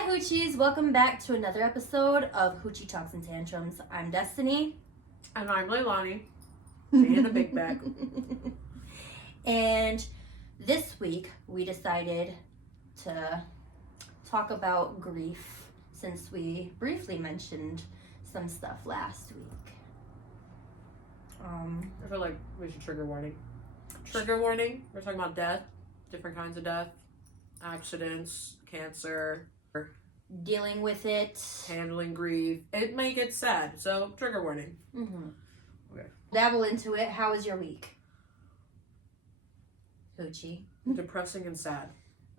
Hi Hoochies, welcome back to another episode of Hoochie Talks and Tantrums. I'm Destiny. And I'm Leilani. Me in the big bag. And this week we decided to talk about grief since we briefly mentioned some stuff last week. I feel like we should trigger warning. Trigger warning. We're talking about death, different kinds of death, accidents, cancer, Dealing with it. handling grief. It may get sad, so trigger warning. Mm-hmm. Okay. Dabble into it. How was your week, Hoochie? Depressing and sad,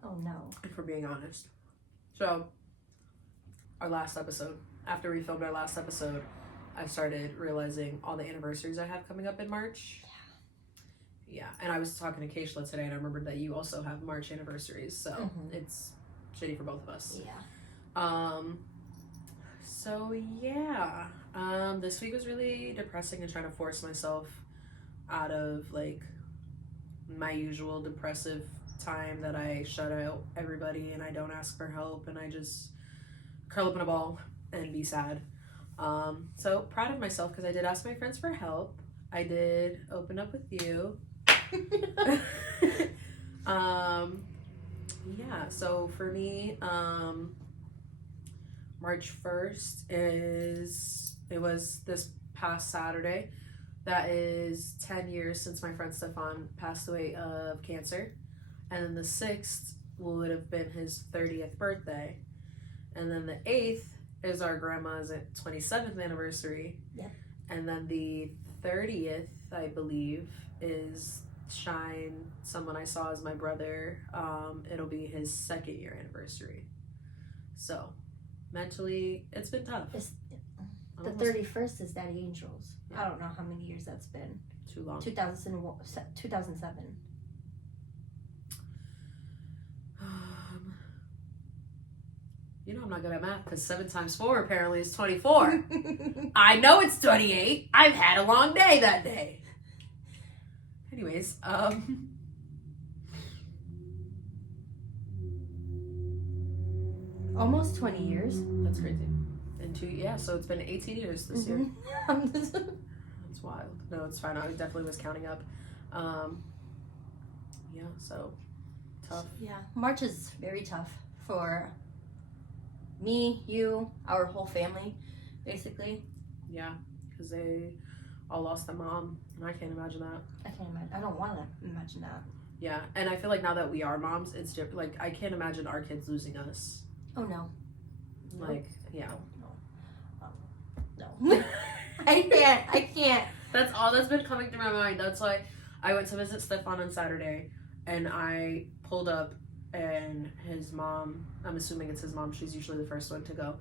Oh no. if we're being honest. So, our last episode, after we filmed our last episode, I started realizing all the anniversaries I have coming up in March. Yeah, and I was talking to Keishla today, and I remembered that you also have March anniversaries, so it's shitty for both of us. Yeah. This week was really depressing and trying to force myself out of like my usual depressive time that I shut out everybody and I don't ask for help and I just curl up in a ball and be sad. So proud of myself because I did ask my friends for help. I did open up with you. So for me, March 1st was this past Saturday. That is 10 years since my friend Stefan passed away of cancer. And then the 6th would have been his 30th birthday. And then the 8th is our grandma's 27th anniversary. Yep. And then the 30th, I believe, is Shine, someone I saw as my brother. It'll be his 2nd year anniversary. So, mentally, it's been tough. The 31st is Daddy Angel's. Yeah. I don't know how many years that's been. Too long. 2007. You know I'm not good at math because 7 times 4 apparently is 24. I know it's 28. I've had a long day that day. Anyways, Almost 20 years. that's crazy. So it's been 18 years this year. That's wild. No, it's fine. I definitely was counting up. So tough. Yeah, March is very tough for me, you, our whole family, basically. Yeah, because they all lost their mom, and I can't imagine that. I can't imagine. I don't want to imagine that. Yeah, and I feel like now that we are moms, it's different. Like, I can't imagine our kids losing us. Oh, no. Like, yeah. No. I can't. That's all that's been coming through my mind. That's why I went to visit Stefan on Saturday, and I pulled up, and his mom, I'm assuming it's his mom, she's usually the first one to go,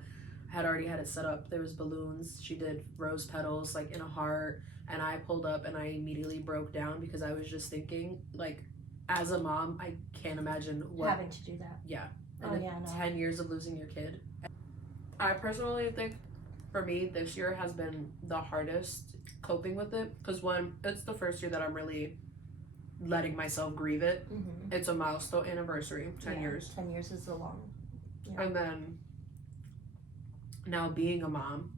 had already had it set up. There was balloons. She did rose petals, like, in a heart, and I pulled up, and I immediately broke down because I was just thinking, like, as a mom, I can't imagine having to do that. Yeah. Oh, yeah, no. 10 years of losing your kid. I personally think for me this year has been the hardest coping with it because one, it's the first year that I'm really letting myself grieve it. Mm-hmm. It's a milestone anniversary, 10 years. 10 years is a long. Yeah. And then now being a mom,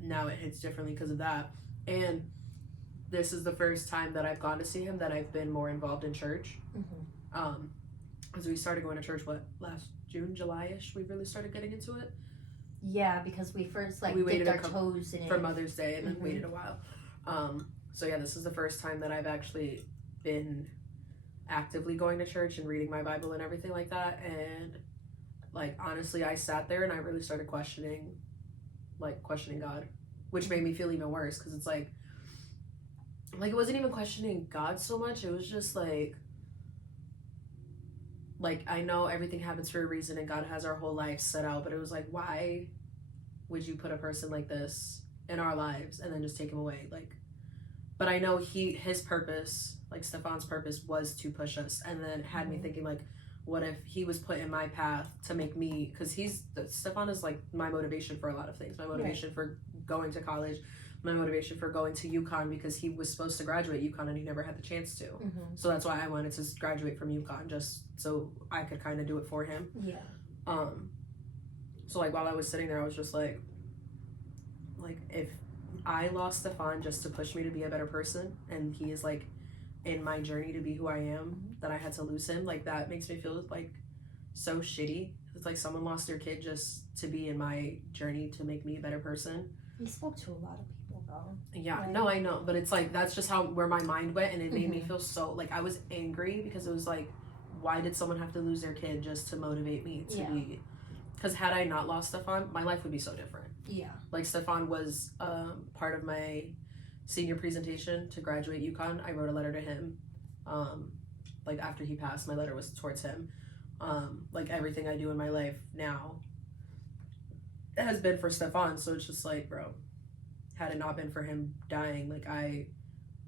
now it hits differently because of that. And this is the first time that I've gone to see him that I've been more involved in church. Mm-hmm. Because we started going to church, last June, July-ish, we really started getting into it. Yeah, because we first we dipped our toes in for Mother's Day and then Mm-hmm. waited a while. So yeah, this is the first time that I've actually been actively going to church and reading my Bible and everything like that. And like honestly, I sat there and I really started questioning God, which made me feel even worse because it's like it wasn't even questioning God so much. It was just like I know everything happens for a reason and God has our whole life set out, but it was like, why would you put a person like this in our lives and then just take him away? But I know his purpose, like Stefan's purpose, was to push us, and then had me thinking what if he was put in my path to make me, because Stefan is like my motivation for a lot of things. My motivation for going to college, my motivation for going to UConn, because he was supposed to graduate UConn and he never had the chance to. Mm-hmm. So that's why I wanted to graduate from UConn, just so I could kind of do it for him. Yeah. So like while I was sitting there, I was just like if I lost Stefan just to push me to be a better person, and he is like in my journey to be who I am, that I had to lose him, like that makes me feel like so shitty. It's like someone lost their kid just to be in my journey to make me a better person. You spoke to a lot of people though. Yeah, right? No, I know, but it's like that's just where my mind went, and it made me feel so like I was angry because it was like, why did someone have to lose their kid just to motivate me to be? Because had I not lost Stefan, my life would be so different. Yeah. Like Stefan was part of my senior presentation to graduate UConn. I wrote a letter to him. Like after he passed, my letter was towards him. Like everything I do in my life now has been for Stefan. So it's just like, bro, had it not been for him dying, like I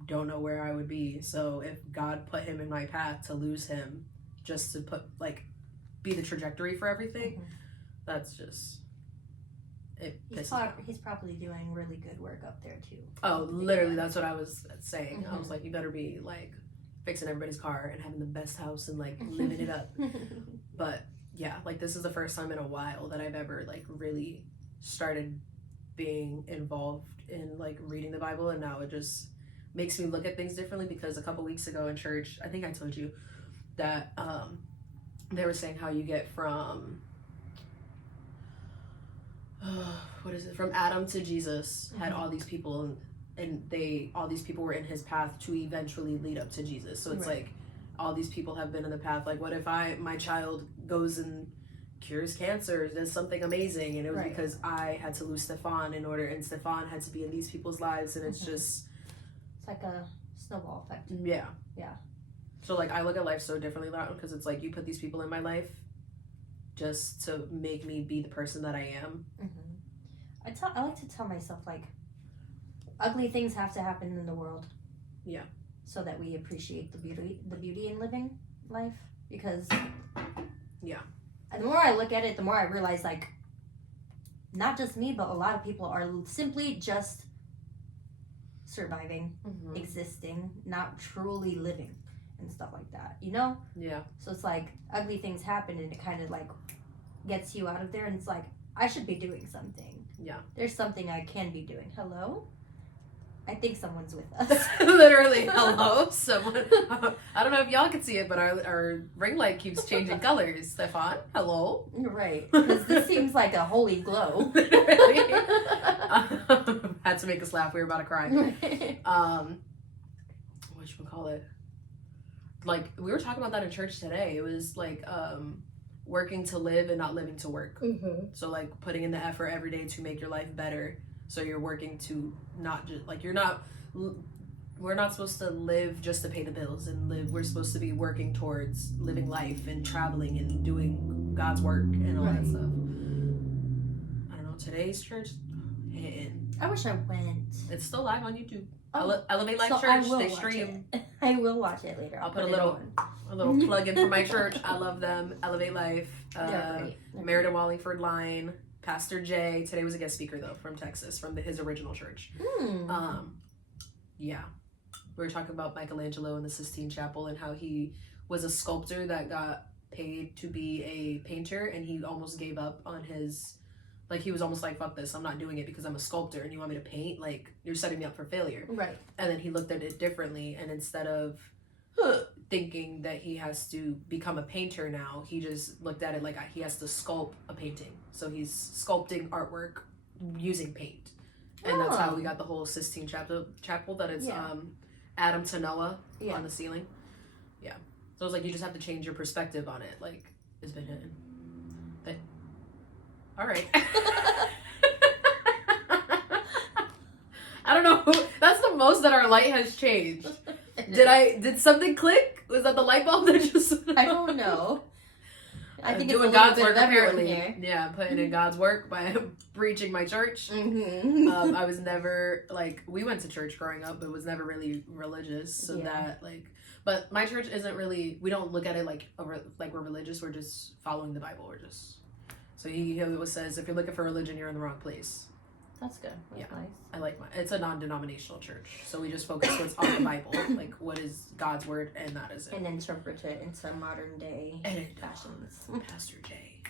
don't know where I would be. So if God put him in my path to lose him just to be the trajectory for everything, that's just he's probably doing really good work up there too. Oh, literally, that's what I was saying. I was like, you better be like fixing everybody's car and having the best house and like living it up. But yeah, like this is the first time in a while that I've ever like really started being involved in like reading the Bible, and now it just makes me look at things differently. Because a couple weeks ago in church, I think I told you that they were saying how you get from what is it, from Adam to Jesus, had all these people, and all these people were in his path to eventually lead up to Jesus. So it's like all these people have been in the path. Like, what if my child goes and cures cancer, does something amazing, and it was because I had to lose Stefan and Stefan had to be in these people's lives, and it's just it's like a snowball effect. Yeah. So like I look at life so differently now, because it's like you put these people in my life just to make me be the person that I am. I like to tell myself, like, ugly things have to happen in the world. Yeah. So that we appreciate the beauty in living life. Because the more I look at it, the more I realize, like, not just me, but a lot of people are simply just surviving, existing, not truly living. And stuff like that, you know? Yeah. So it's like ugly things happen, and it kind of like gets you out of there, and it's like, I should be doing something. Yeah. There's something I can be doing. Hello? I think someone's with us. Literally, hello, someone. I don't know if y'all can see it, but our ring light keeps changing colors. Stefan, hello. Right, because this seems like a holy glow. Literally. Had to make us laugh. We were about to cry. What should we call it? Like, we were talking about that in church today. It was like working to live and not living to work. So like putting in the effort every day to make your life better. So you're working to not just like we're not supposed to live just to pay the bills and live. We're supposed to be working towards living life and traveling and doing God's work and all that stuff. I don't know, today's church hitting. I wish I went. It's still live on YouTube. Oh, Elevate Life so Church, they stream. I will watch it later. I'll put a little plug in for my church. I love them. Elevate Life. Meriden Wallingford Line. Pastor Jay. Today was a guest speaker though from Texas, from his original church. Yeah. We were talking about Michelangelo in the Sistine Chapel and how he was a sculptor that got paid to be a painter, and he almost gave up on his, like, he was almost like, fuck this, I'm not doing it because I'm a sculptor and you want me to paint, like, you're setting me up for failure. Right. And then he looked at it differently, and instead of thinking that he has to become a painter now, he just looked at it like he has to sculpt a painting. So he's sculpting artwork using paint. And that's how we got the whole Sistine Chapel that it's Adam to Noah on the ceiling. Yeah. So it's like you just have to change your perspective on it. Like, it's been hitting. All right. I don't know. That's the most that our light has changed. Did something click? Was that the light bulb that just... I don't know. I think doing it's God's work apparently. Yeah, putting in God's work by preaching my church. I was never, like, we went to church growing up, but was never really religious. So that, like, but my church isn't really, we don't look at it like we're religious. We're just following the Bible. We're just, so he always says, if you're looking for religion, you're in the wrong place. That's good. That's nice. I like it's a non-denominational church, so we just focus what's on the Bible, like what is God's word, and that is it. And interpret it into modern day fashions. Pastor J,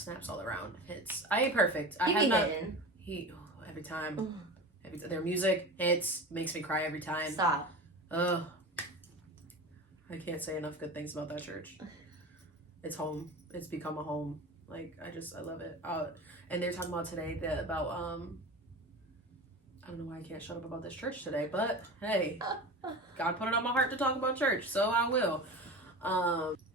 snaps all around. Hits. I ain't perfect. I have not. Every time. Their music hits, makes me cry every time. Stop. Ugh. I can't say enough good things about that church. It's home. It's become a home. Like, I love it. And they're talking about today about I don't know why I can't shut up about this church today, but hey, God put it on my heart to talk about church, so I will.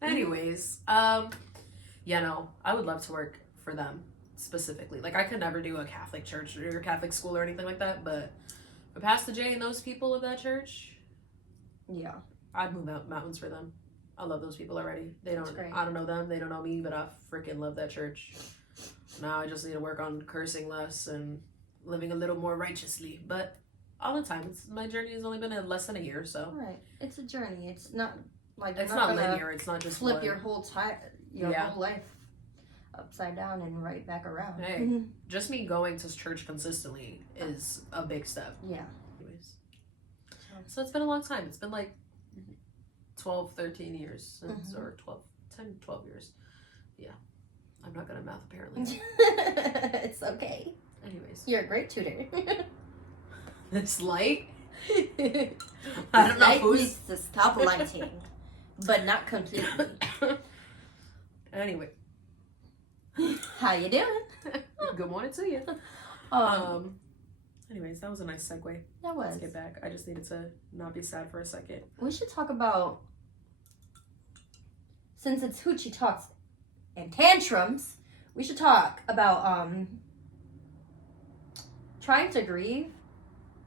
Anyways, yeah, no, I would love to work for them specifically. Like, I could never do a Catholic church or a Catholic school or anything like that, but for Pastor Jay and those people of that church, yeah, I'd move out mountains for them. I love those people already. I don't know them, they don't know me, but I freaking love that church. Now I just need to work on cursing less and living a little more righteously, but all the time. My journey has only been less than a year, so. Right, it's a journey. It's not like it's not linear. It's not just flip your whole whole life upside down and right back around. Hey, just me going to church consistently is a big step. Yeah. Anyways, so it's been a long time. It's been like 12, 13 years since, or 12 years. Yeah, I'm not good at math apparently. It's okay. Anyways, you're a great tutor. This light. I don't know who's needs to stop lighting, but not completely. Anyway, how you doing? Good morning to you. Anyways, that was a nice segue. That was. Let's get back. I just needed to not be sad for a second. We should talk about, since it's Hoochie Talks and Tantrums, we should talk about trying to grieve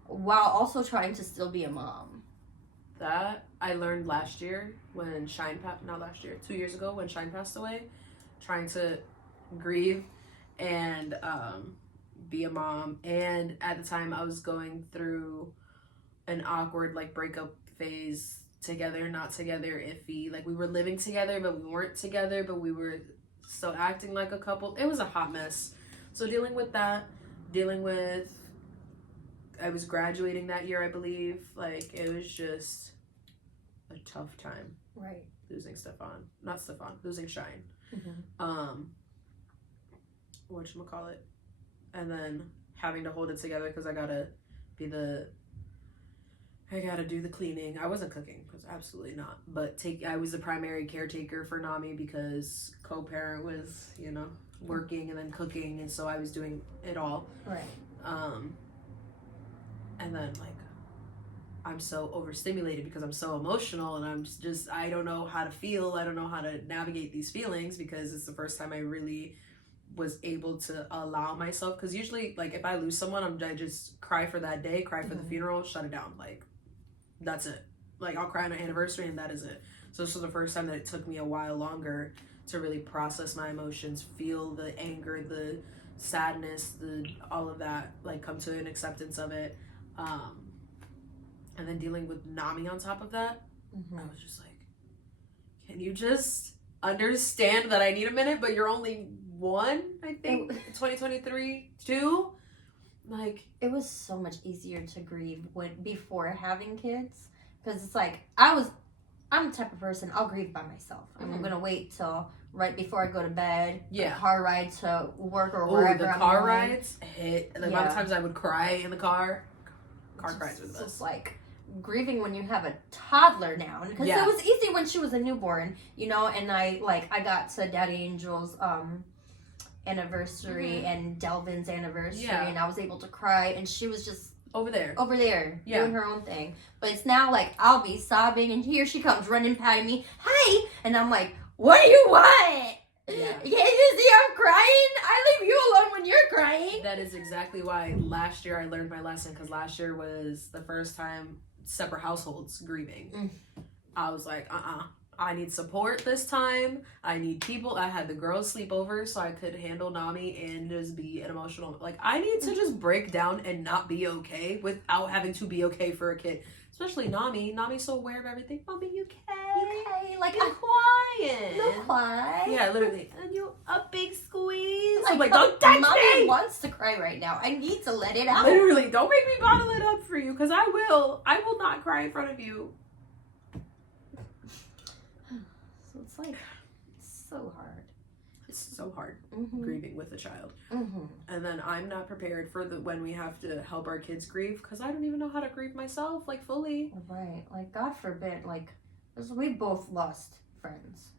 while also trying to still be a mom. That I learned last year when Shine passed, not last year, 2 years ago when Shine passed away, trying to grieve and be a mom. And at the time I was going through an awkward like breakup phase, together, not together, iffy. Like we were living together, but we weren't together, but we were still acting like a couple. It was a hot mess. So dealing with that, I was graduating that year, I believe. Like, it was just a tough time. Right. Losing losing Shine. Whatchamacallit. And then having to hold it together because I gotta do the cleaning. I wasn't cooking, because absolutely not. But I was the primary caretaker for Nami because co-parent was, working and then cooking, and so I was doing it all. Right. And then like I'm so overstimulated because I'm so emotional, and I don't know how to feel. I don't know how to navigate these feelings because it's the first time I really was able to allow myself, because usually like if I lose someone, I just cry for that day, cry for the funeral, shut it down, like that's it. Like I'll cry on an anniversary and that is it. So this was the first time that it took me a while longer to really process my emotions, feel the anger, the sadness, all of that, like come to an acceptance of it. And then dealing with Nami on top of that, I was just like, can you just understand that I need a minute, but you're only one, I think, 2023, 2? Like, it was so much easier to grieve before having kids, because it's like, I'm the type of person, I'll grieve by myself. I'm going to wait till right before I go to bed. Yeah. A car ride to work or wherever the I'm car going. rides hit. The amount of times I would cry in the car. Car rides were the best. It's like grieving when you have a toddler now, because it was easy when she was a newborn, and I got to Daddy Angel's anniversary and Delvin's anniversary, and I was able to cry, and she was just over there doing her own thing. But it's now like I'll be sobbing, and here she comes running by me, hi, and I'm like, what do you want? Yeah. Can't you see I'm crying? I leave you alone when you're crying. That is exactly why last year I learned my lesson, because last year was the first time separate households grieving. I was like, I need support this time. I need people. I had the girls sleep over so I could handle Nami and just be an emotional. Like, I need to just break down and not be okay without having to be okay for a kid. Especially Nami. Nami's so aware of everything. Mommy, you okay? Like, you're quiet. No cry. Yeah, literally. And you a big squeeze. Like, I'm like, don't touch Mommy me. wants to cry right now. I need to let it out. Literally, don't make me bottle it up for you, because I will not cry in front of you. So it's like so hard. it's so hard Mm-hmm. grieving with a child. Mm-hmm. And then I'm not prepared for when we have to help our kids grieve, because I don't even know how to grieve myself, like, fully. Right. Like, God forbid, like, 'cause we both lost friends.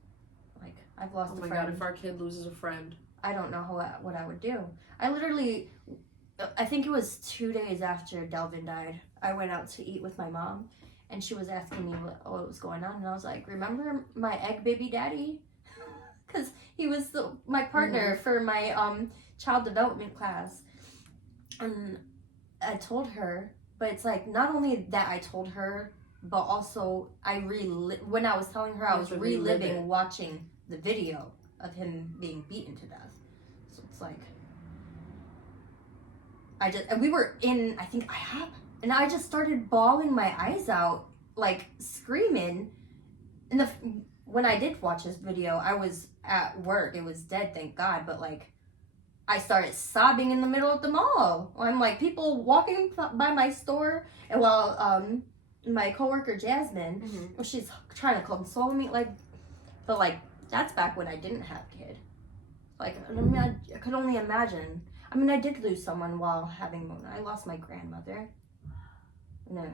Like, I've lost a friend. Oh my God, if our kid loses a friend. I don't know what I would do. I think it was 2 days after Delvin died, I went out to eat with my mom, and she was asking me what was going on, and I was like, remember my egg baby daddy? Because he was my partner for my child development class. And I told her, but it's like, not only that I told her, but also when I was telling her, I was reliving watching the video of him being beaten to death. So it's like, and we were in, I think, IHOP, and I just started bawling my eyes out, like, screaming. And when I did watch this video, I was at work. It was dead, thank God, but, like, I started sobbing in the middle of the mall. I'm like, people walking by my store, and while my coworker Jasmine, she's trying to console me, like, but, like, that's back when I didn't have a kid. Like, I mean, I could only imagine. I mean, I did lose someone while having Mona. I lost my grandmother. And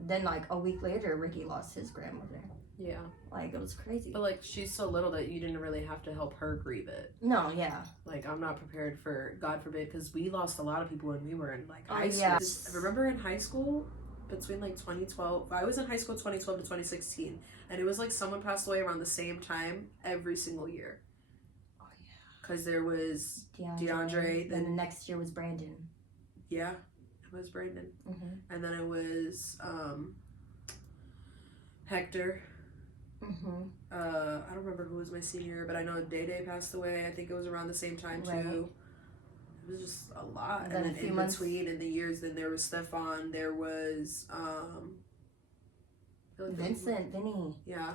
then, like, a week later, Ricky lost his grandmother. Yeah. Like, it was crazy. But, like, she's so little that you didn't really have to help her grieve it. No, yeah. Like, I'm not prepared for, God forbid, because we lost a lot of people when we were in, like, high school. Yeah. I remember in high school, between, like, 2012, I was in high school 2012 to 2016, and it was, like, someone passed away around the same time every single year. Oh, yeah. Because there was DeAndre. Then the next year was Brandon. Yeah, it was Brandon. Mm-hmm. And then it was Hector. Mm-hmm. I don't remember who was my senior, but I know Day Day passed away. I think it was around the same time too. Right. It was just a lot. And then in between, in the years, then there was Stefan. There was Vincent, Vinny. Yeah.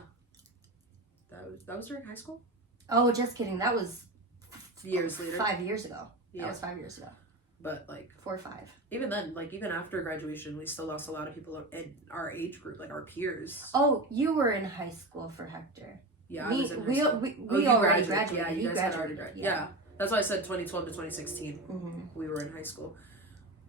That was during high school? Oh, just kidding. That was years later. 5 years ago. Yeah. That was 5 years ago. But, like, 4 or 5. Even then, like, even after graduation, we still lost a lot of people in our age group, like our peers. Oh, you were in high school for Hector. Yeah, I was in high school. We already graduated. Yeah, you guys had already graduated. Yeah. That's why I said 2012 to 2016. Mm-hmm. We were in high school.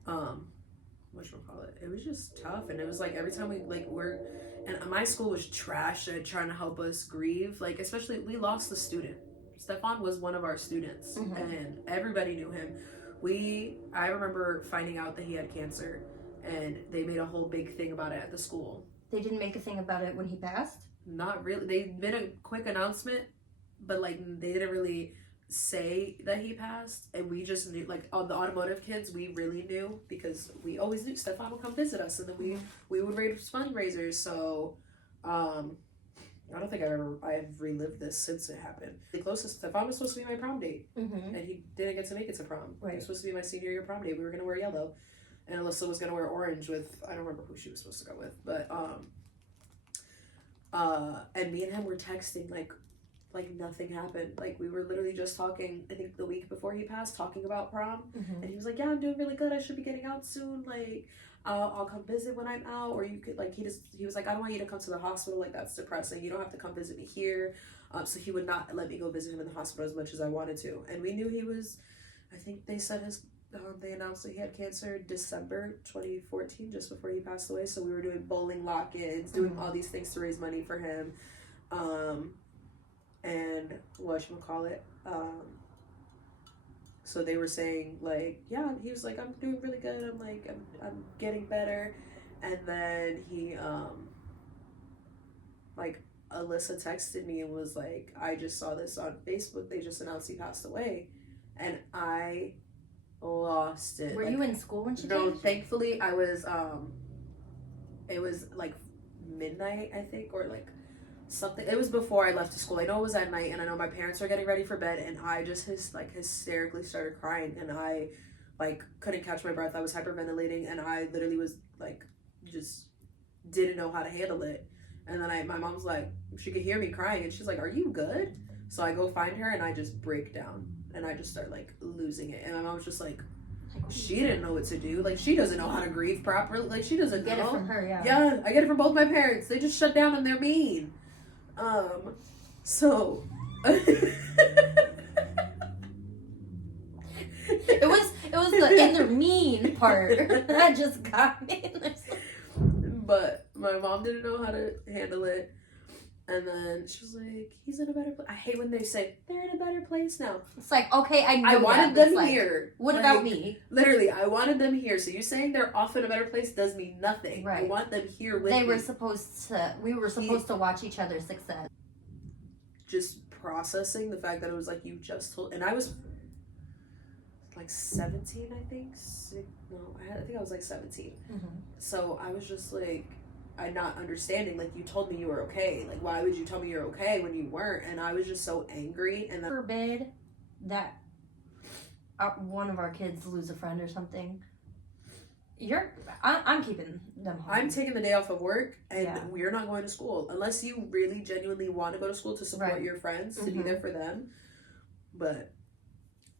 Whatchamacallit? It was just tough, and it was like every time and my school was trash at trying to help us grieve. Like, especially, we lost the student. Stefan was one of our students, and everybody knew him. I remember finding out that he had cancer, and they made a whole big thing about it at the school. They didn't make a thing about it when he passed? Not really. They made a quick announcement, but, like, they didn't really say that he passed, and we just knew, like, the automotive kids, we really knew, because we always knew Stefan would come visit us, and then we would raise fundraisers. So I don't think I've relived this since it happened. The closest, Stefan was supposed to be my prom date, and he didn't get to make it to prom. Right. He was supposed to be my senior year prom date. We were going to wear yellow, and Alyssa was going to wear orange with, I don't remember who she was supposed to go with, but and me and him were texting, like nothing happened. Like, we were literally just talking, I think the week before he passed, talking about prom, and he was like, yeah, I'm doing really good, I should be getting out soon, like, I'll come visit when I'm out, or you could, like, he was like, I don't want you to come to the hospital, like, that's depressing, you don't have to come visit me here. So he would not let me go visit him in the hospital as much as I wanted to, and we knew he was, I think they said they announced that he had cancer December 2014, just before he passed away, so we were doing bowling lock-ins, doing all these things to raise money for him, and whatchamacallit, so they were saying, like, yeah, he was like, I'm doing really good, I'm like, I'm getting better, and then he, like, Alyssa texted me and was like, I just saw this on Facebook, they just announced he passed away, and I lost it. Were you in school when she No, thankfully, I was, it was, like, midnight, I think, or, like, something. It was before I left to school. I know it was at night, and I know my parents were getting ready for bed, and I just hysterically started crying, and I, like, couldn't catch my breath. I was hyperventilating, and I literally was, like, just didn't know how to handle it. And then my mom's like, she could hear me crying, and she's like, are you good? So I go find her, and I just break down, and I just start, like, losing it. And my mom's just like, she didn't know what to do. Like, she doesn't know how to grieve properly. Like, she doesn't know. Get it from her, yeah. Yeah, I get it from both my parents. They just shut down, and they're mean. So It was the in the mean part that just got me. But my mom didn't know how to handle it. And then she was like, he's in a better place. I hate when they say, they're in a better place now. It's like, okay, I wanted them here. What about me? Literally, I wanted them here. So you saying they're off in a better place does mean nothing. Right. I want them here with me. We were supposed to watch each other's success. Just processing the fact that it was like, you just told, and I was like 17, I think. I think I was like 17. Mm-hmm. So I was just like, I'm not understanding, like, you told me you were okay. Like, why would you tell me you're okay when you weren't? And I was just so angry. And then forbid that one of our kids lose a friend or something. I'm keeping them home. I'm taking the day off of work, and we're not going to school unless you really genuinely want to go to school to support your friends, to be there for them. But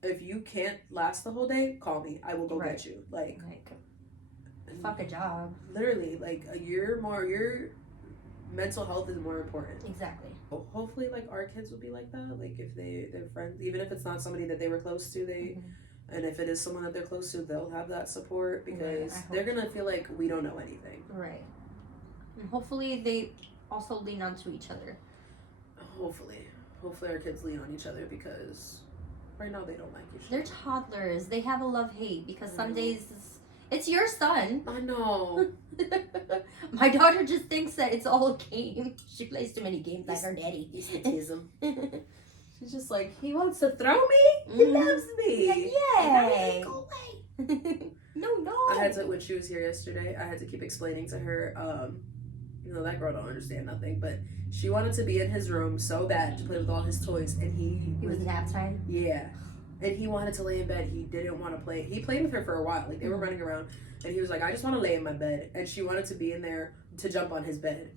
if you can't last the whole day, call me. I will go get you. Like fuck a job. Literally, like, your mental health is more important. Exactly. Hopefully, like, our kids will be like that. Like, if they're friends, even if it's not somebody that they were close to, and if it is someone that they're close to, they'll have that support, because they're gonna feel like we don't know anything. Right. And hopefully they also lean onto each other. Hopefully our kids lean on each other, because right now they don't like each other. They're toddlers. They have a love-hate, because some days it's your son. I know. My daughter just thinks that it's all a game. She plays too many games like her daddy. She's just like, he wants to throw me? He loves me. Like, yay. Go away. No. I had to, when she was here yesterday, I had to keep explaining to her, that girl don't understand nothing, but she wanted to be in his room so bad to play with all his toys, and he was nap time? Yeah. And he wanted to lay in bed. He didn't want to play. He played with her for a while. Like, they were running around. And he was like, I just want to lay in my bed. And she wanted to be in there to jump on his bed.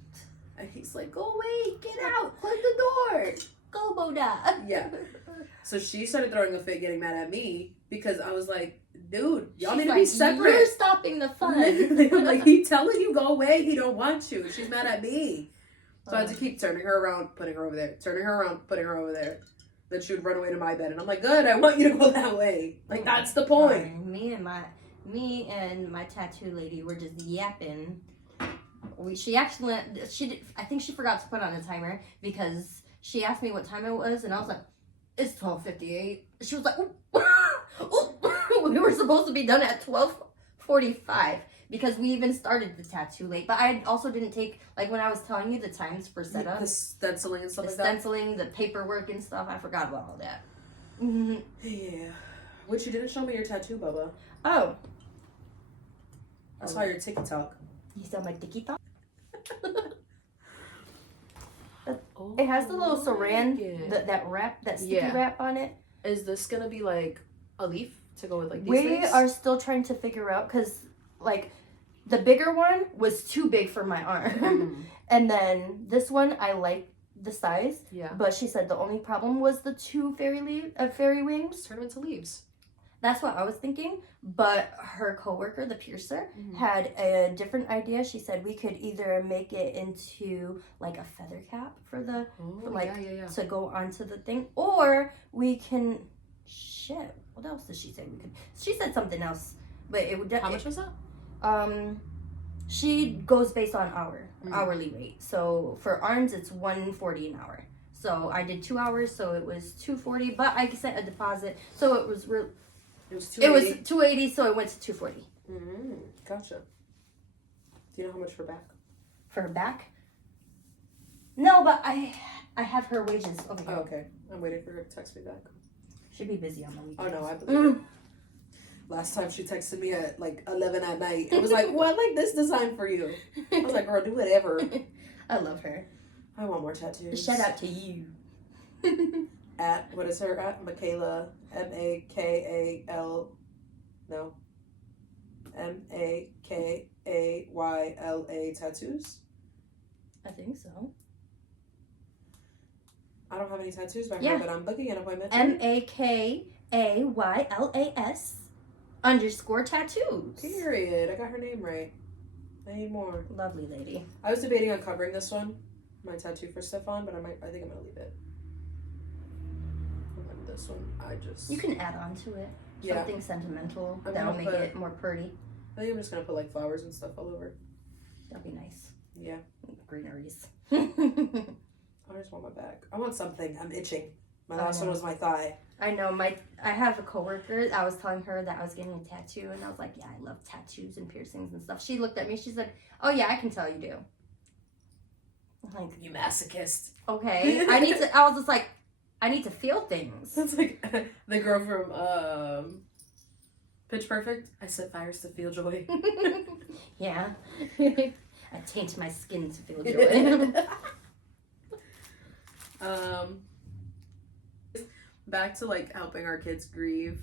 And he's like, go away. Get out. Close the door. Go, Boda. Yeah. So she started throwing a fit, getting mad at me. Because I was like, dude, y'all need to be separate. You're stopping the fun. I'm like, he telling you go away. He don't want you. She's mad at me. So I had to keep turning her around, putting her over there. Turning her around, putting her over there. Then she would run away to my bed, and I'm like, good, I want you to go that way. Like, that's the point. Me and my tattoo lady were just yapping. I think she forgot to put on a timer, because she asked me what time it was, and I was like, it's 12:58. She was like, we were supposed to be done at 12:45. Because we even started the tattoo late. But I also didn't take, like, when I was telling you the times for setup. The stenciling and stuff like that. The stenciling, the paperwork and stuff. I forgot about all that. Mm-hmm. Yeah. Which you didn't show me your tattoo, Bubba. Oh. I saw your TikTok. You saw my TikTok? It has the little saran, that wrap, that sticky wrap on it. Is this going to be, like, a leaf to go with, like, these We things? are still trying to figure out, because, like, the bigger one was too big for my arm. And then this one, I like the size. Yeah. But she said the only problem was the two fairy wings. Turn them into leaves. That's what I was thinking. But her coworker, the piercer, had a different idea. She said we could either make it into, like, a feather cap for the, to go onto the thing. Or we can, what else did she say we could? She said something else. But it would. How much was that? She goes based on hourly rate. So for arms, it's $140 an hour. So I did 2 hours, so it was $240. But I sent a deposit, so it was real. It was $280. It was $280, so it went to $240. Gotcha. Do you know how much for back? For her back? No, but I have her wages over here. Oh, okay. I'm waiting for her to text me back. Should be busy on the weekend. Oh no, I believe it. Last time she texted me at like 11 at night. It was like, well, I like this design for you. I was like, girl, do whatever. I love her. I want more tattoos. Shout out to you. What is her at? Michaela, M-A-K-A-L, no. M-A-K-A-Y-L-A tattoos? I think so. I don't have any tattoos by her, but I'm booking an appointment. M-A-K-A-Y-L-A-S _tattoos. Period. I got her name right. I need more. Lovely lady. I was debating on covering this one, my tattoo for Stefan, but I think I'm gonna leave it. And then this one, You can add on to it. Something sentimental. That'll make it more pretty. I think I'm just gonna put like flowers and stuff all over. That'd be nice. Yeah. Greeneries. I just want my back. I want something. I'm itching. My last one was my thigh. I know. I have a coworker. I was telling her that I was getting a tattoo, and I was like, "Yeah, I love tattoos and piercings and stuff." She looked at me. She said, "Oh yeah, I can tell you do." I'm like, you masochist. Okay. I need to. I was just like, I need to feel things. That's like the girl from Pitch Perfect. I set fires to feel joy. Yeah. I taint my skin to feel joy. Back to like helping our kids grieve.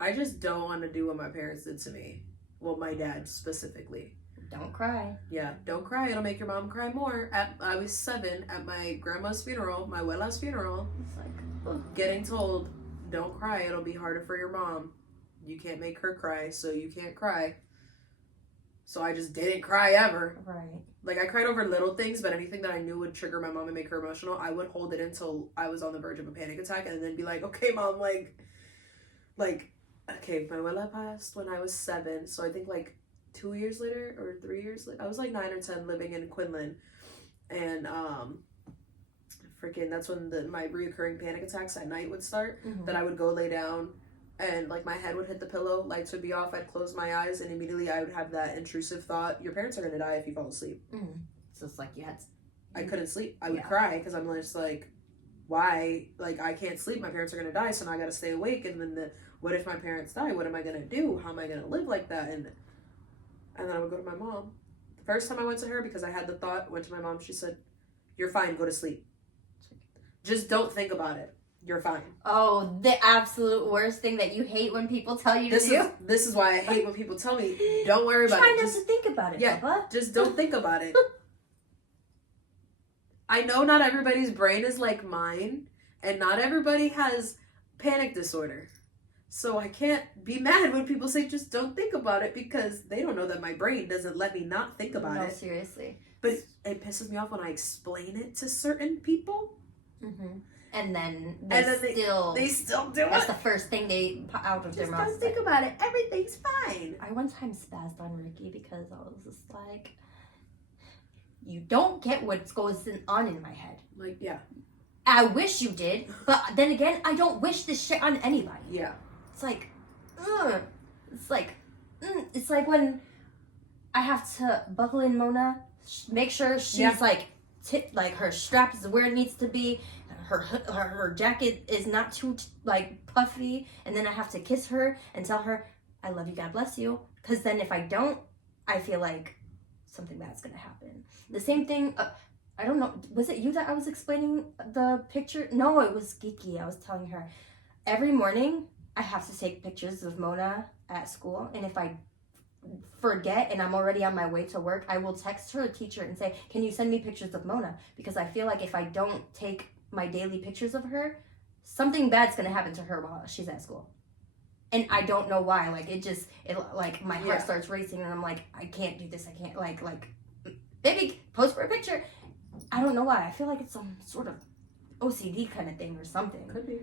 I just don't want to do what my parents did to me. Well, my dad specifically. Don't cry. Yeah, don't cry. It'll make your mom cry more. I was 7 at my grandma's funeral, my abuela's funeral. It's like, getting told, don't cry. It'll be harder for your mom. You can't make her cry, so you can't cry. So I just didn't cry ever. Right. Like, I cried over little things, but anything that I knew would trigger my mom and make her emotional, I would hold it until I was on the verge of a panic attack and then be like, okay, mom, okay, my abuela passed when I was 7, so I think, 2 years later, or 3 years later, I was, 9 or 10 living in Quinlan, and, that's when my reoccurring panic attacks at night would start, that I would go lay down, and my head would hit the pillow, lights would be off, I'd close my eyes, and immediately I would have that intrusive thought, your parents are gonna die if you fall asleep. So it's like you had to... I couldn't sleep. I would cry because I'm just why? I can't sleep, my parents are gonna die, so now I gotta stay awake, and then what if my parents die? What am I gonna do? How am I gonna live like that? And then I would go to my mom. The first time I went to her, because I had the thought, went to my mom, she said, you're fine, go to sleep. Just don't think about it. You're fine. Oh, the absolute worst thing that you hate when people tell you to do. This is why I hate when people tell me, don't worry about it. Try not to think about it, Papa. Just don't think about it. I know not everybody's brain is like mine, and not everybody has panic disorder. So I can't be mad when people say, just don't think about it, because they don't know that my brain doesn't let me not think about it. No, seriously. But it pisses me off when I explain it to certain people. And then they still do it. That's the first thing they put out of their mouth. Just don't think about it. Everything's fine. I one time spazzed on Ricky because I was just like, you don't get what goes on in my head. I wish you did, but then again, I don't wish this shit on anybody. Yeah. It's like, it's like when I have to buckle in Mona, make sure she's her strap is where it needs to be. Her jacket is not too puffy, and then I have to kiss her and tell her I love you, God bless you, because then if I don't, I feel like something bad's gonna happen. The same thing, I don't know, was it you that I was explaining the picture? No, it was Geeky. I was telling her every morning I have to take pictures of Mona at school, and if I forget and I'm already on my way to work, I will text her teacher and say, can you send me pictures of Mona, because I feel like if I don't take my daily pictures of her, something bad's gonna happen to her while she's at school, and I don't know why. My heart starts racing, and I'm like, I can't do this. I can't baby, post for a picture. I don't know why. I feel like it's some sort of OCD kind of thing or something. Could be.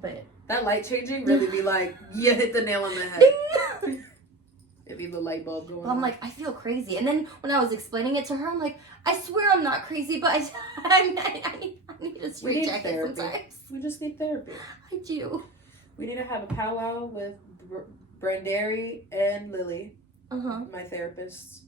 But that light changing really be you hit the nail on the head. It'd be the light bulb going on. I'm like, I feel crazy. And then when I was explaining it to her, I'm like, I swear I'm not crazy, but I need a straight jacket sometimes. We just need therapy. I do. We need to have a powwow with Brandary and Lily, my therapists.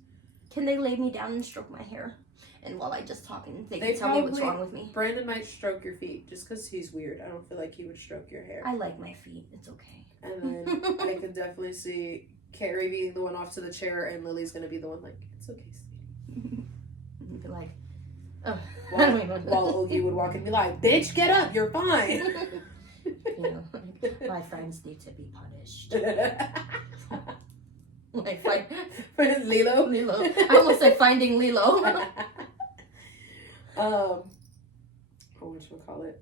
Can they lay me down and stroke my hair? And while I just talk, and they can tell me what's wrong with me. Brandon might stroke your feet, just because he's weird. I don't feel like he would stroke your hair. I like my feet. It's okay. And then I could definitely see Carrie being the one off to the chair, and Lily's going to be the one it's okay, sweetie. Be like, while Ogie would walk and be like, bitch, get up, you're fine. My friends need to be punished. Lilo. I almost said Finding Lilo. Whatchamacallit?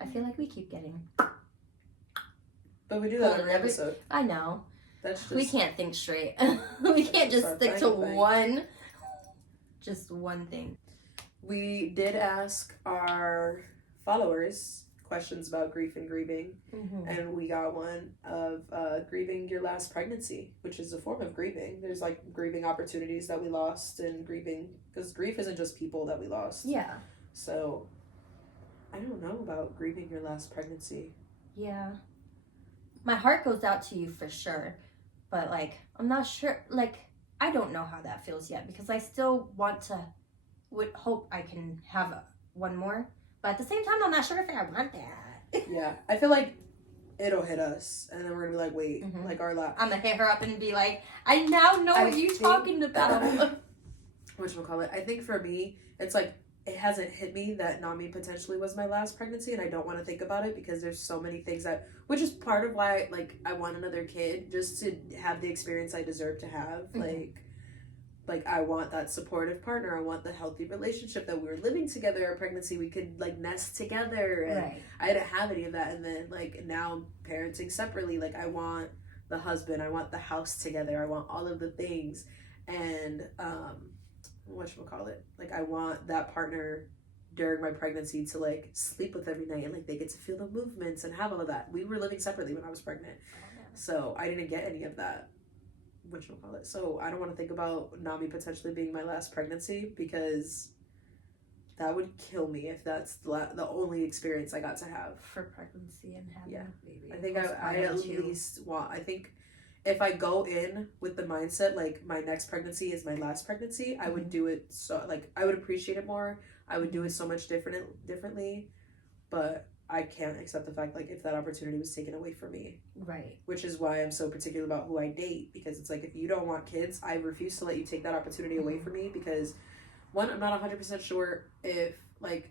I feel like we keep getting. But we do that every episode. I know. That's just, we can't think straight. We can't just stick to one thing. We did ask our followers questions about grief and grieving, and we got one of grieving your last pregnancy, which is a form of grieving. There's like grieving opportunities that we lost, and grieving, because grief isn't just people that we lost. Yeah. So I don't know about grieving your last pregnancy. Yeah. My heart goes out to you for sure, but like I'm not sure, like I don't know how that feels yet, because I still would hope I can have one more. But at the same time, I'm not sure if I want that. Yeah, I feel like it'll hit us, and then we're gonna be like, wait, like our lap. I'm gonna hit her up and be like, I now know what you're talking about. Whatchamacallit? I think for me, it's like, it hasn't hit me that Nami potentially was my last pregnancy, and I don't want to think about it because there's so many things which is part of why, like, I want another kid, just to have the experience I deserve to have. Like, I want that supportive partner. I want the healthy relationship that we were living together. Our pregnancy, we could, like, nest together. And right. I didn't have any of that. And then, like, now parenting separately. Like, I want the husband. I want the house together. I want all of the things. And, whatchamacallit? Like, I want that partner during my pregnancy to, like, sleep with every night. And, like, they get to feel the movements and have all of that. We were living separately when I was pregnant. So I didn't get any of that. Whatchamacallit? So I don't want to think about Nami potentially being my last pregnancy, because that would kill me if that's the only experience I got to have for pregnancy and having a baby. I think I at least want. I think if I go in with the mindset like my next pregnancy is my last pregnancy, I would do it so, like, I would appreciate it more. I would do it so much differently, but I can't accept the fact, like, if that opportunity was taken away from me. Right. Which is why I'm so particular about who I date, because it's like, if you don't want kids, I refuse to let you take that opportunity away from me, because, one, I'm not 100% sure if, like,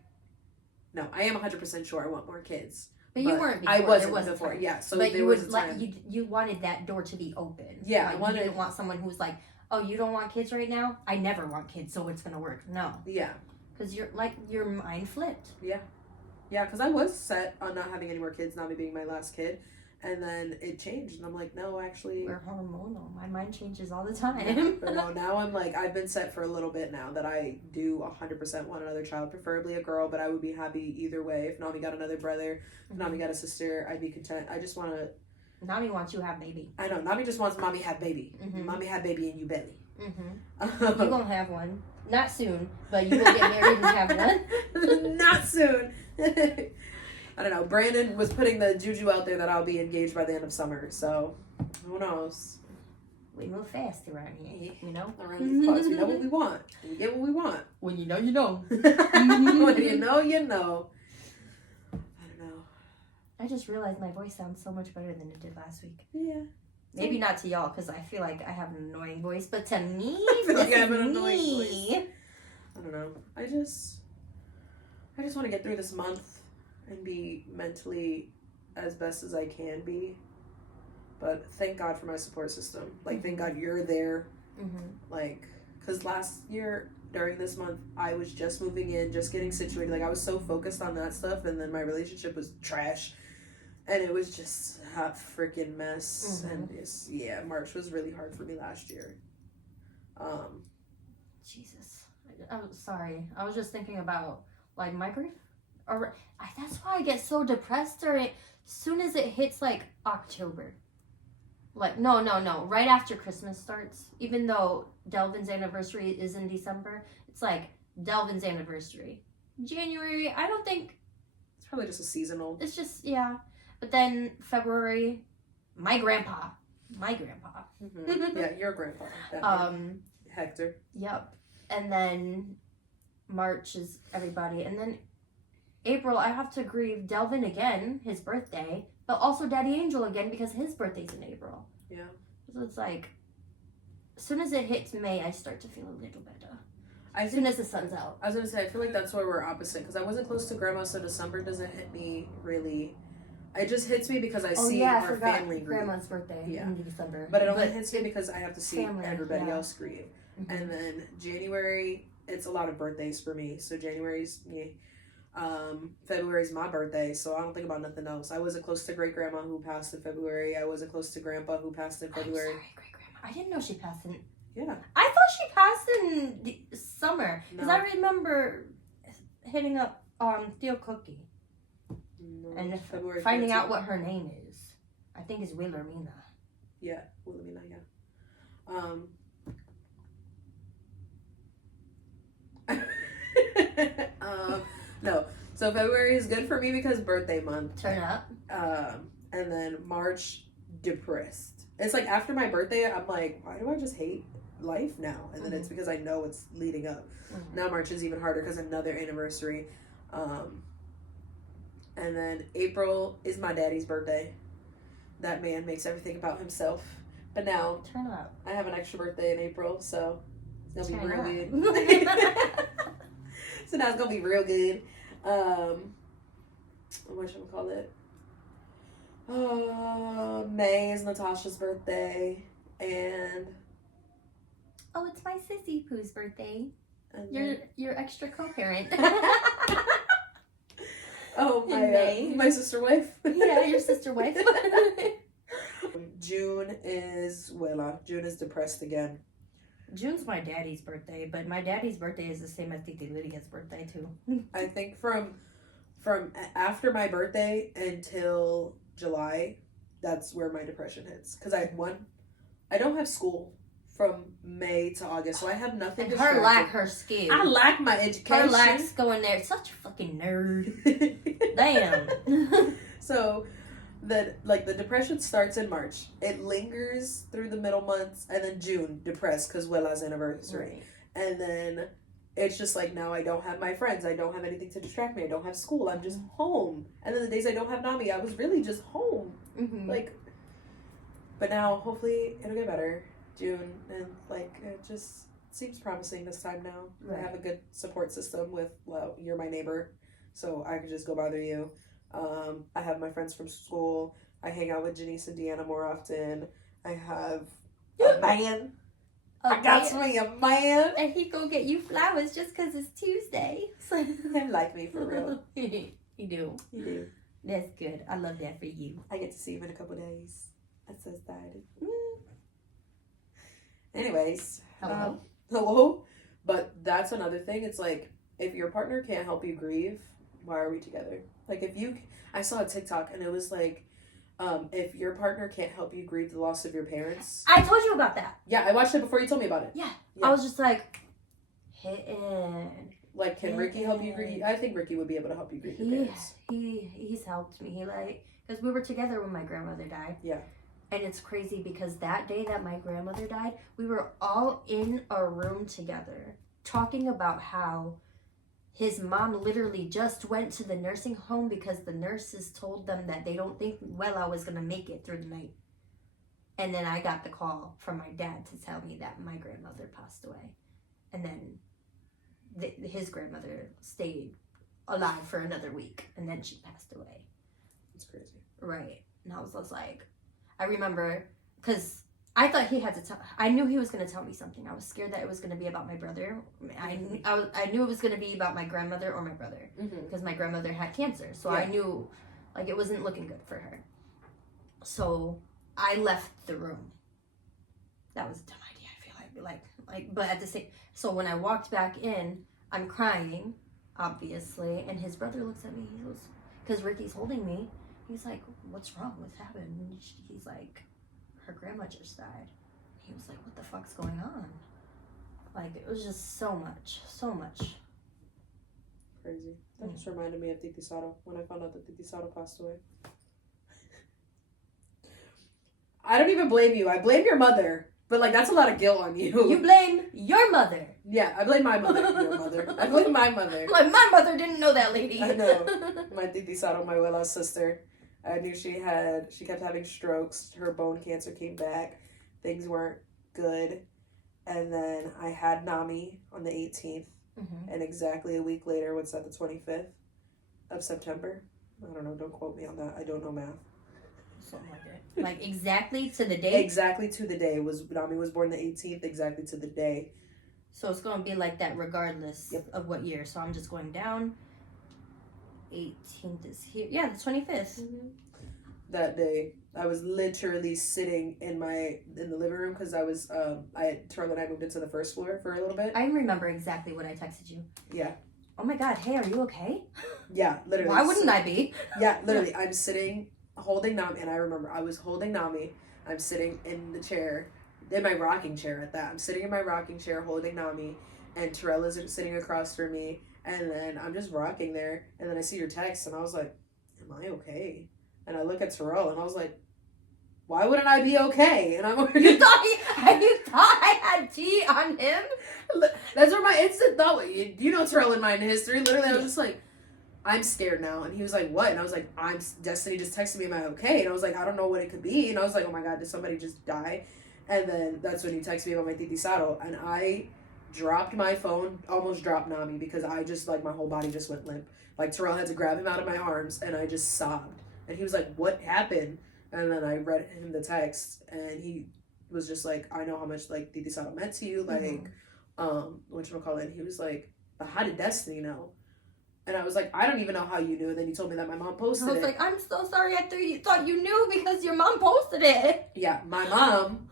no, I am 100% sure I want more kids. But you weren't before. I wasn't before, yeah. So but there was a time. You wanted that door to be open. Yeah, like, you didn't want someone who's like, oh, you don't want kids right now? I never want kids, so it's going to work. No. Yeah. Because your mind flipped. Yeah. Yeah, because I was set on not having any more kids, Nami being my last kid. And then it changed. And I'm like, no, actually. We're hormonal. My mind changes all the time. But no, now I'm like, I've been set for a little bit now that I do 100% want another child, preferably a girl, but I would be happy either way. If Nami got another brother, if Nami got a sister, I'd be content. I just want to. Nami wants you to have baby. I know. Nami just wants mommy have baby. Mommy have baby in you belly. You're going to have one. Not soon, but you will get married and have one. Not soon. I don't know. Brandon was putting the juju out there that I'll be engaged by the end of summer, so who knows? We move fast around here, you know? Around these parts. We know what we want. We get what we want. When you know, you know. When you know, you know. I don't know. I just realized my voice sounds so much better than it did last week. Yeah. Maybe not to y'all, because I feel like I have an annoying voice, but to me, I feel like I have an annoying voice. I don't know. I just want to get through this month and be mentally as best as I can be. But thank God for my support system. Like, thank God you're there. Like, because last year during this month, I was just moving in, just getting situated. Like, I was so focused on that stuff, and then my relationship was trash. And it was just a freaking mess. And March was really hard for me last year. Jesus. I'm sorry. I was just thinking about, like, my grief. That's why I get so depressed as soon as it hits, like, October. Like, no. Right after Christmas starts. Even though Delvin's anniversary is in December, it's like Delvin's anniversary. January, I don't think... It's probably just a seasonal. It's just, yeah. But then February, my grandpa. Yeah, your grandpa. Hector. Yep. And then March is everybody. And then April, I have to grieve Delvin again, his birthday, but also Daddy Angel again because his birthday's in April. Yeah. So it's like, as soon as it hits May, I start to feel a little better. As soon as the sun's out. I was going to say, I feel like that's where we're opposite, because I wasn't close to Grandma, so December doesn't hit me really. It just hits me because I see our family grieve. Grandma's birthday in December. But it only hits me because I have to see everybody else grieve. Mm-hmm. And then January, it's a lot of birthdays for me. So January's me. February's my birthday, so I don't think about nothing else. I wasn't close to great grandma who passed in February. I wasn't close to grandpa who passed in February. I'm sorry, great grandma. I didn't know she passed in. Yeah. I thought she passed in the summer because I remember hitting up Theo Cookie. No, and February finding 14th. out what her name is. I think it's Wilhelmina. Yeah, Wilhelmina, yeah. No. So February is good for me because birthday month. Turn up. And then March, depressed. It's like after my birthday, I'm like, why do I just hate life now? And then it's because I know it's leading up. Now March is even harder because another anniversary. And then April is my daddy's birthday. That man makes everything about himself. But now Turn up. I have an extra birthday in April, so it's gonna be real good. So now it's gonna be real good. Whatchamacallit? May is Natasha's birthday, and oh, it's my sissy Pooh's birthday. and Your extra co-parent. oh, my sister wife. Yeah, your sister wife. June is June is depressed again. June's my daddy's birthday, but my daddy's birthday is the same as Titi Lydia's birthday too. I think from after my birthday until July, that's where my depression hits. Because I don't have school from May to August, so I have nothing. And her lack her skill. I lack my education. Her lacks going there. Such a fucking nerd. Damn. So the depression starts in March. It lingers through the middle months, and then June, depressed because Willa's anniversary. Right. And then it's just like, now I don't have my friends. I don't have anything to distract me. I don't have school. I'm just home. And then the days I don't have Nami, I was really just home. But now hopefully it'll get better. June, and it just seems promising this time now. Right. I have a good support system with, you're my neighbor, so I can just go bother you. I have my friends from school. I hang out with Janice and Deanna more often. I have a man. I got me a man. And he go get you flowers just because it's Tuesday. Him like me for real. He do. You do. That's good. I love that for you. I get to see him in a couple days. I'm so excited. Anyways. Hello. But that's another thing. It's like, if your partner can't help you grieve, why are we together? I saw a TikTok and it was like, if your partner can't help you grieve the loss of your parents. I told you about that. Yeah, I watched it before you told me about it. Yeah. I was just like, hitting. Like, can Ricky help you grieve? I think Ricky would be able to help you grieve your parents. He's helped me. Because we were together when my grandmother died. Yeah. And it's crazy because that day that my grandmother died, we were all in a room together talking about how his mom literally just went to the nursing home because the nurses told them that they don't think Wella was going to make it through the night. And then I got the call from my dad to tell me that my grandmother passed away. And then his grandmother stayed alive for another week. And then she passed away. That's crazy. Right. And I was just like, I remember, because I thought he had to tell. I knew he was going to tell me something. I was scared that it was going to be about my brother. I knew it was going to be about my grandmother or my brother, because my grandmother had cancer. So I knew, it wasn't looking good for her. So I left the room. That was a dumb idea. I feel like, but at the same. So when I walked back in, I'm crying, obviously, and his brother looks at me. He goes, because Ricky's holding me. He's like, "What's wrong? What's happened?" And he's like, "Her grandma just died." He was like, "What the fuck's going on?" It was just so much. Crazy. That just reminded me of Titi Sato when I found out that Titi Sato passed away. I don't even blame you. I blame your mother. But, that's a lot of guilt on you. You blame your mother. Yeah, I blame my mother. Your mother. I blame my mother. My mother didn't know that lady. I know. My Titi Sato, my Willa's sister. I knew she kept having strokes. Her bone cancer came back. Things weren't good. And then I had Nami on the 18th. And exactly a week later, what's that, the 25th of September? I don't know. Don't quote me on that. I don't know math. Something like that. Exactly to the day? Exactly to the day. Nami was born the 18th, exactly to the day. So it's going to be like that regardless of what year. So I'm just going down. 18th is here. Yeah, the 25th. That day, I was literally sitting in the living room because Charlotte and I moved into the first floor for a little bit. I remember exactly what I texted you. Yeah. Oh my God, hey, are you okay? Yeah, literally. Why wouldn't I be? Yeah, literally. I'm sitting holding Nami, and I remember I was holding Nami. I'm sitting in the chair, in my rocking chair at that. I'm sitting in my rocking chair holding Nami, and Terrell is sitting across from me, and then I'm just rocking there, and then I see your text, and I was like, am I okay? And I look at Terrell, and I was like, why wouldn't I be okay? And I'm You thought I had tea on him? That's where my instant thought was. You know Terrell and mine history. Literally, I was just like, I'm scared now. And he was like, what? And I was like, Destiny just texted me, am I okay? And I was like, I don't know what it could be. And I was like, oh my God, did somebody just die? And then that's when you texted me about my Titi Saddle. And I dropped my phone, almost dropped Nami, because I just, like, my whole body just went limp. Like, Terrell had to grab him out of my arms, and I just sobbed. And he was like, what happened? And then I read him the text, and he was just like, I know how much, like, Titi Saddle meant to you. Like, whatchamacallit? And he was like, but how did Destiny know? And I was like, I don't even know how you knew. And then he told me that my mom posted it. I was like, I'm so sorry. I thought you knew because your mom posted it. Yeah, my mom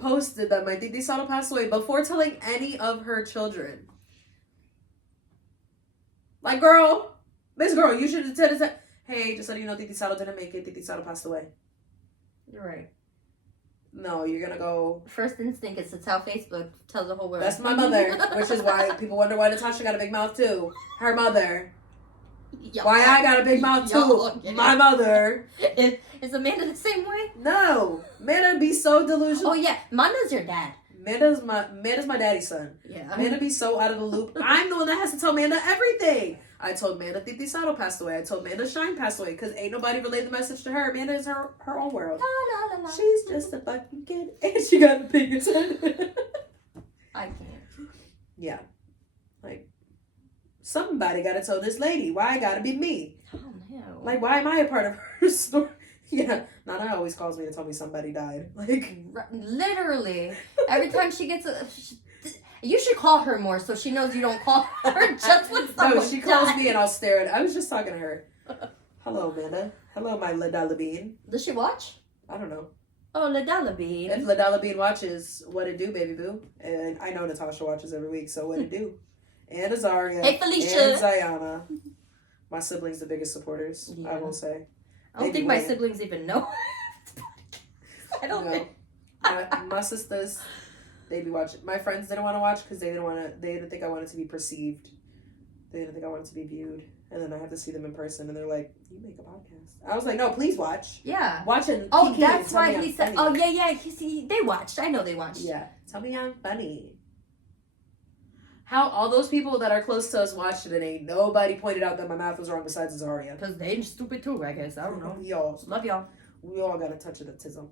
posted that my Titi Saddle passed away before telling any of her children. Like, girl, you should have said, hey, just so you know, Titi Saddle didn't make it. Titi Saddle passed away. You're right. No, you're gonna go. First instinct is to tell Facebook, tell the whole world. That's my mother, which is why people wonder why Natasha got a big mouth too. Her mother. Why I got a big mouth too. My mother. Is Amanda the same way? No, Amanda be so delusional. Oh yeah, Amanda's your dad. Amanda's my daddy's son. Yeah. Amanda be so out of the loop. I'm the one that has to tell Amanda everything. I told Amanda Titi Saddle passed away. I told Amanda Shine passed away because ain't nobody relayed the message to her. Amanda is her own world. La, la, la, la. She's just a fucking kid and she got opinions. I can't. Yeah. Like, somebody gotta tell this lady why I gotta be me. Oh no. Like, why am I a part of her story? Yeah, Nana always calls me to tell me somebody died. Like, literally, every time she gets you should call her more so she knows you don't call her just when someone no, she calls dies. me and I'll stare at. I was just talking to her. Hello, Amanda. Hello, my Ladala Bean. Does she watch? I don't know. Oh, Ladala Bean. If Ladala Bean watches, what it do, baby boo? And I know Natasha watches every week, so what it do? And Azaria. Hey, Felicia. And Zayana. My siblings, the biggest supporters, Yeah. I will say. I don't think my siblings even know. I don't think. My sisters, they be watching. My friends didn't want to watch because they didn't think I wanted to be perceived. They didn't think I wanted to be viewed. And then I have to see them in person and they're like, you make a podcast. I was like, no, please watch. Yeah. Watch it. Oh, that's why he said, funny. Oh, yeah. They watched. I know they watched. Yeah. Tell me I'm funny. How all those people that are close to us watched it and ain't nobody pointed out that my math was wrong besides Azaria. Because they stupid too, I guess. I don't know. Y'all. Love y'all. We all got a touch of autism.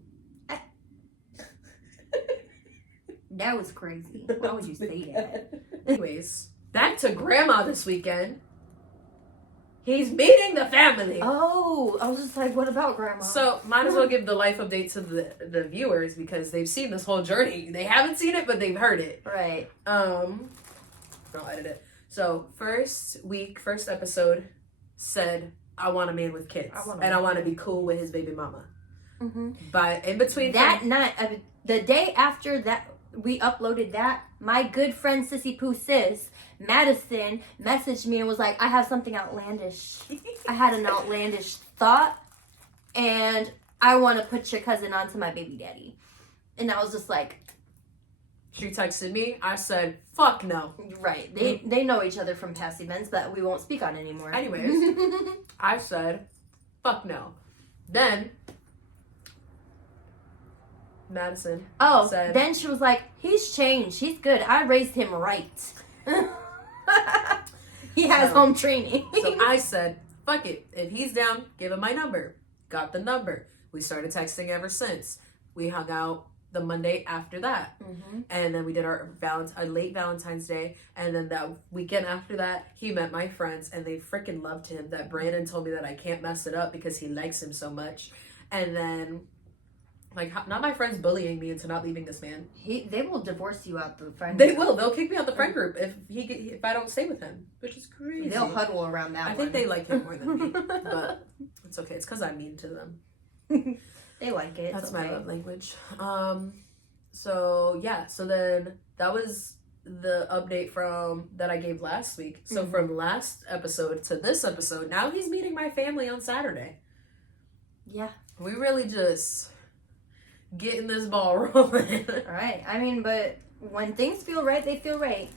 That was crazy. Why would you say that? Anyways, back to Grandma this weekend. He's meeting the family. Oh, I was just like, what about Grandma? So, might as well give the life update to the viewers because they've seen this whole journey. They haven't seen it, but they've heard it. Right. I'll edit it. So, first episode said, I want a man with kids. I want to be cool with his baby mama. Mm-hmm. But in between... That night, the day after that, we uploaded that, my good friend Sissy Pooh Sis, Madison, messaged me and was like, I have something outlandish. I had an outlandish thought, and I want to put your cousin onto my baby daddy. And I was just like... She texted me. I said, fuck no. Right. They know each other from past events that we won't speak on anymore. Anyways, I said, fuck no. Then... Madison said, then she was like, he's changed. He's good. I raised him right. He has home training. So I said, fuck it. If he's down, give him my number. Got the number. We started texting ever since. We hung out the Monday after that. Mm-hmm. And then we did our late Valentine's Day. And then that weekend after that, he met my friends and they freaking loved him. That Brandon told me that I can't mess it up because he likes him so much. And then... Like, not my friends bullying me into not leaving this man. They will divorce you out the friend group. They will. They'll kick me out the friend group if I don't stay with him, which is crazy. They'll huddle around that I think they like him more than me, but it's okay. It's because I'm mean to them. They like it. That's my love language. So then that was the update from that I gave last week. So from last episode to this episode, now he's meeting my family on Saturday. Yeah. We really just getting this ball rolling. Right. I mean, but when things feel right, they feel right.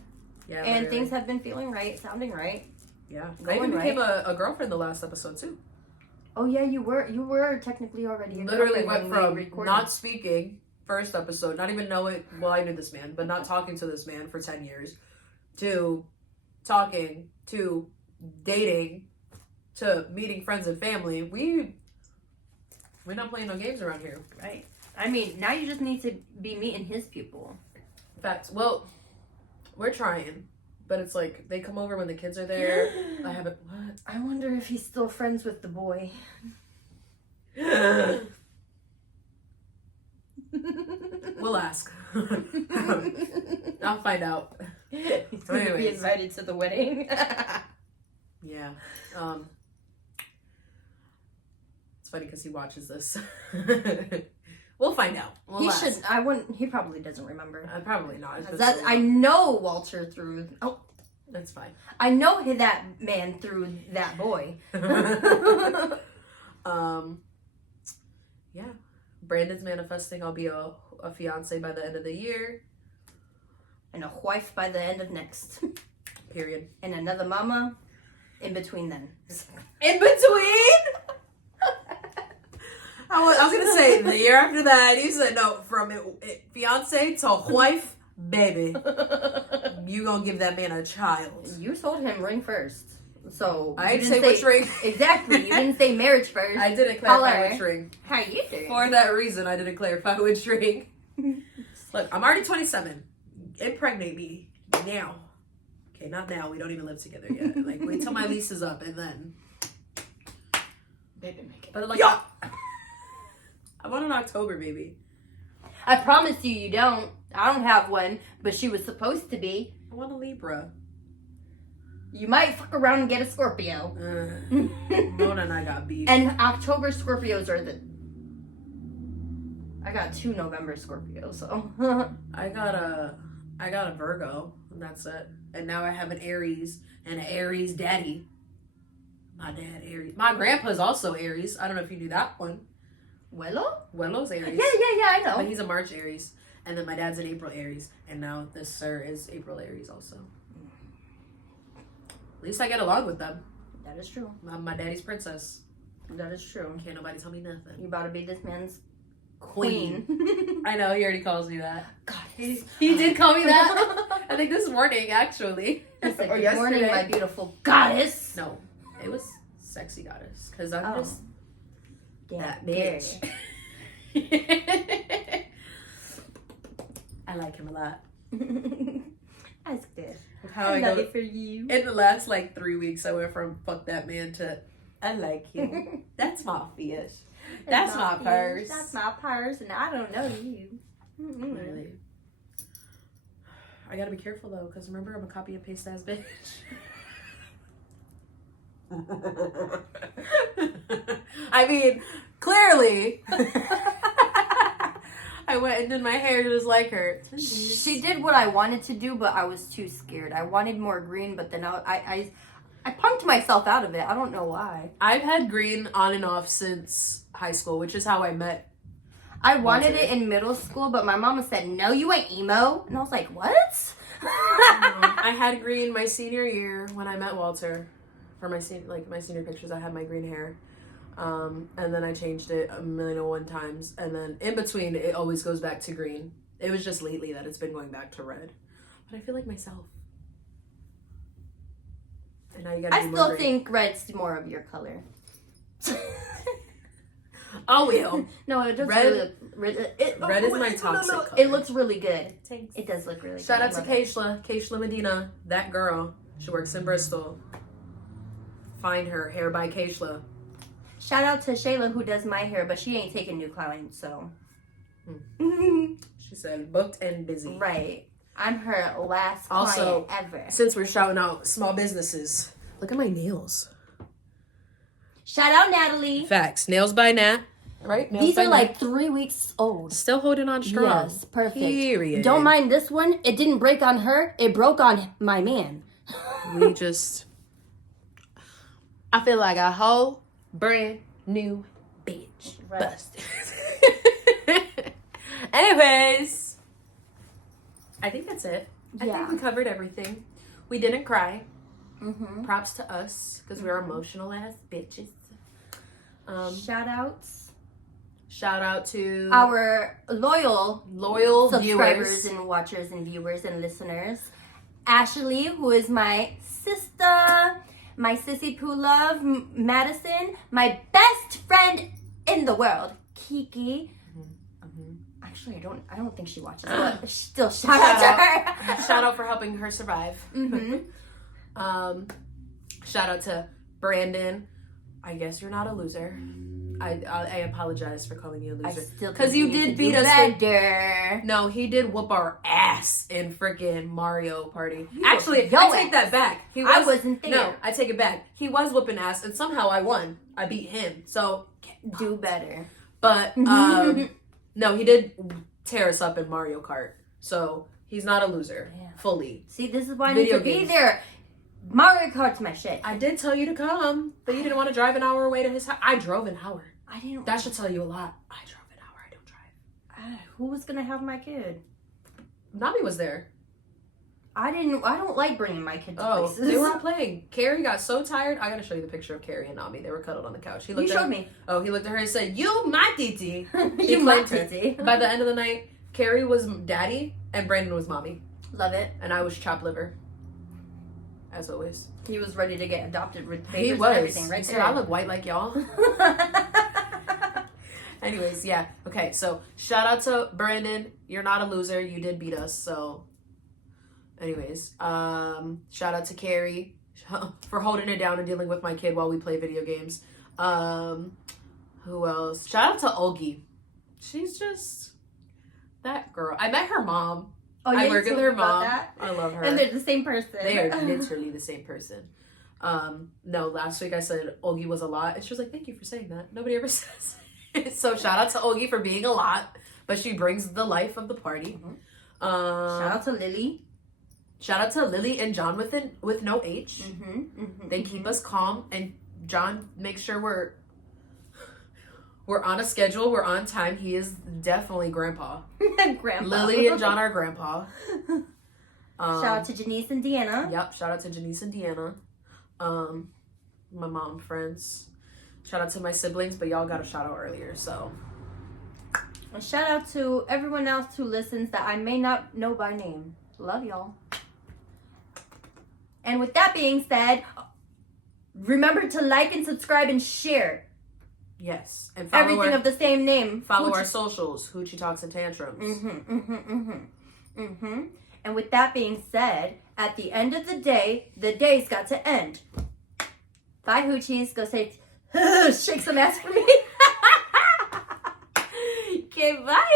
Yeah. And literally. things have been feeling right, sounding right. Yeah. I even right. became a girlfirlend the last episode too. Oh yeah, you were technically already a Literally girlfriend went when we from recorded. not speaking first episode, not even knowing, well, I knew this man, but not talking to this man for 10 years, to talking, to dating, to meeting friends and family. We're not playing no games around here. Right. I mean, now you just need to be meeting his people. Facts. Well, we're trying, but it's like they come over when the kids are there. I haven't. What? I wonder if he's still friends with the boy. We'll ask. I'll find out. He's going to be invited to the wedding. Yeah. It's funny because he watches this. We'll find out. He should. I wouldn't. He probably doesn't remember. Probably not. That's. I know Walter through. Oh, that's fine. I know that man through that boy. Yeah. Brandon's manifesting. I'll be a fiance by the end of the year. And a wife by the end of next. Period. And another mama in between then. In between? I was going to say the year after that, you said no, from fiance to wife, baby. You going to give that man a child. You told him ring first. So I didn't say which ring. Exactly. You didn't say marriage first. I didn't clarify which ring. How you doing? For that reason, I didn't clarify which ring. Look, I'm already 27. Impregnate me now. Okay, not now. We don't even live together yet. Like, wait till my lease is up and then. Baby, make it. But like, I want an October baby. I promise you don't. I don't have one, but she was supposed to be. I want a Libra. You might fuck around and get a Scorpio. Mona and I got beef. And October Scorpios are the... I got 2 November Scorpios, so... I got a Virgo, and that's it. And now I have an Aries, and an Aries daddy. My dad, Aries. My grandpa's also Aries. I don't know if you knew that one. Wello's Aries. Yeah, I know. But he's a March Aries. And then my dad's an April Aries. And now this sir is April Aries also. At least I get along with them. That is true. My daddy's princess. That is true. Can't nobody tell me nothing. You about to be this man's queen. I know, he already calls me that. God, he did call me that. I think this morning, actually. It's like, good morning, my beautiful goddess. No, it was sexy goddess. Because I'm just that bitch. I like him a lot. That's good. How I love it for you. In the last 3 weeks, I went from fuck that man to I like him. That's my fish. That's my purse. That's my purse, and I don't know you. Literally. I gotta be careful though, because remember, I'm a copy and paste ass bitch. I mean, clearly. I went and did my hair just like her. She did what I wanted to do, but I was too scared. I wanted more green, but then I punked myself out of it. I don't know why. I've had green on and off since high school, which is how I met. I wanted it in middle school, but my mama said, no, you ain't emo. And I was like, what? I had green my senior year when I met Walter. For my senior pictures, I had my green hair. And then I changed it 1,000,001 times. And then in between, it always goes back to green. It was just lately that it's been going back to red. But I feel like myself. And now you gotta I still think red's more of your color. Oh, well. No, it does red is my toxic color. It looks really good. Thanks. It does look really Shout good. out to Keishla Medina, that girl. She works in Bristol. Find her, Hair by Keishla. Shout out to Shayla who does my hair, but she ain't taking new clients, so. She said booked and busy. Right. I'm her last also, client ever. Since we're shouting out small businesses, look at my nails. Shout out Natalie. Facts. Nails by Nat. right? These are like 3 weeks old. Still holding on strong. Yes, perfect. Period. Don't mind this one. It didn't break on her. It broke on my man. We just... I feel like a whole brand new bitch. Right. Busted. Anyways, I think that's it. I think we covered everything. We didn't cry. Props to us because we're emotional ass bitches. Shout out to our loyal subscribers viewers and watchers and viewers and listeners. Ashley, who is my sister, my sissy poo love, Madison, my best friend in the world, Kiki. Actually, I don't think she watches, but still shout out to her. Shout out for helping her survive. Shout out to Brandon. I guess you're not a loser. I apologize for calling you a loser. Because you did beat us better. No, he did whoop our ass in freaking Mario Party. Actually, I take that back. I wasn't there. No, I take it back. He was whooping ass, and somehow I won. I beat him. So do better. But no, he did tear us up in Mario Kart. So he's not a loser. Fully. See, this is why I need to be there. Mario Kart's my shit. I did tell you to come, but you didn't want to drive an hour away to his house. I drove an hour. I didn't. That should tell you a lot. I drove an hour. I don't drive. Who was gonna have my kid? Nami was there. I don't like bringing my kid to places. They were all playing. Carrie got so tired. I gotta show you the picture of Carrie and Nami. They were cuddled on the couch. You showed me. Oh, he looked at her and said, "You my titi." You my titi. By the end of the night, Carrie was daddy and Brandon was mommy. Love it. And I was chopped liver. As always. He was ready to get adopted with papers He was. And everything, right? He said, I look white like y'all. Anyways, yeah. Okay, so shout out to Brandon. You're not a loser. You did beat us, so. Anyways, shout out to Carrie for holding it down and dealing with my kid while we play video games. Who else? Shout out to Olgie. She's just that girl. I met her mom. Oh, yeah, I work with her mom. That? I love her. And they're the same person. They are literally the same person. No, last week I said Olgie was a lot. And she was like, thank you for saying that. Nobody ever says it. So shout out to Olgie for being a lot. But she brings the life of the party. Shout out to Lily. Shout out to Lily and John with no H. They keep us calm. And John makes sure we're on a schedule. We're on time. He is definitely grandpa. Grandpa. Lily and John are grandpa. Shout out to Janice and Deanna. Yep. Shout out to Janice and Deanna. My mom friends. Shout out to my siblings, but y'all got a shout out earlier, so. And shout out to everyone else who listens that I may not know by name. Love y'all. And with that being said, remember to like and subscribe and share. Yes. And follow everything of the same name. Follow our socials, Hoochie Talks and Tantrums. And with that being said, at the end of the day, the day's got to end. Bye, Hoochies. Go say, shake some ass for me. Okay, bye.